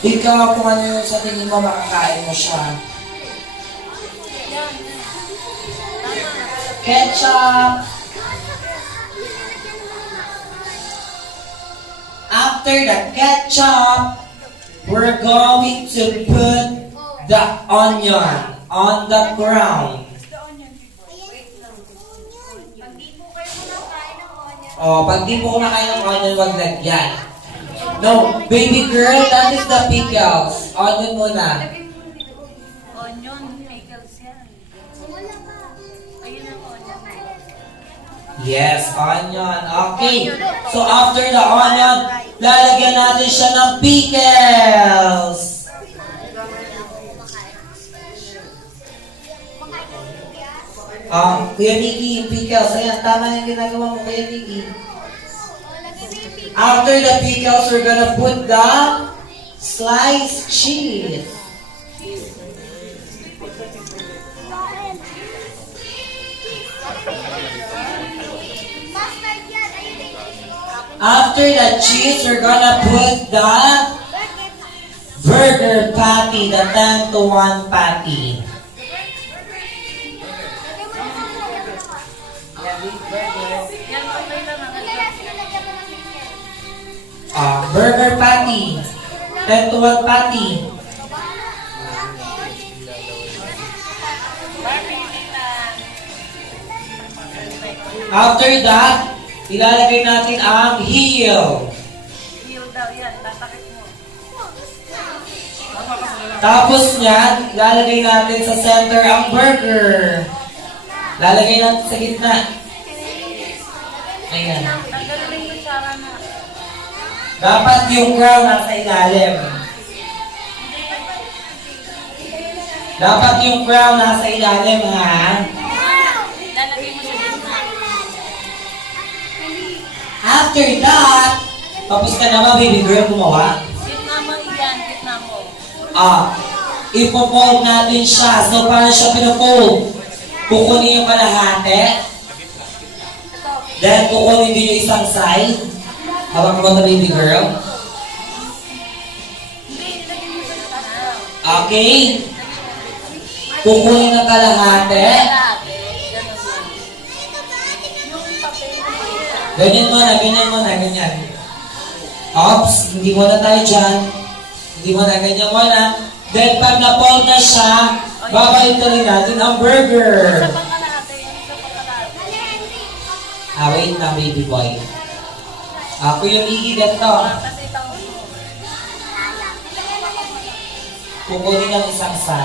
Ikaw, kung ano yung sa tingin mo, makakain mo siya. Ketchup. After the ketchup, we're going to put the onion on the ground. Oh, pag di po kumakain ng onion, wag lagyan. No, baby girl, that is the pickles. Onion muna. Onion, pickles yan. Ayun ang onion. Yes, onion. Okay. So after the onion, lalagyan natin siya ng pickles. Kuya Mickey, yung pickles. Ayan, tama yung ginagawa mo, Kuya Mickey. After the pickles, we're gonna put the sliced cheese. After the cheese, we're gonna put the burger patty, the 10 to 1 patty. Burger patty, 10 to 1 patty. After that, ilalagay natin ang heel. Heel daw yan, tatakit mo. Tapos niyan, ilalagay natin sa center ang burger. Lalagay natin sa gitna. Ayan. Tanggalin mo yung kutsara na. Dapat yung crown nasa ilalim. Dapat yung crown nasa ilalim, ha? Lalagay mo sa gitna. After that, tapos ka na ba, baby girl, gumawa? Gitna mo yan, gitna mo. Ipo-fold natin siya. So, paano siya pinafold? Kukunin yung kalahati. Then, kukunin din yung isang side. Habang mo ito, baby girl. Okay. Kukunin ng kalahati. Ganyan mo na, ganyan mo na, ganyan. Ops, hindi mo na tayo dyan. Hindi mo na, ganyan mo na. Then, pag na-fold na siya, babalik na rin natin ang burger. Isa pang kalahati, isa pang kalahati. Wait na, baby boy. Ako yung iigat to. Kasi itaon mo. Kukunin ng isang side.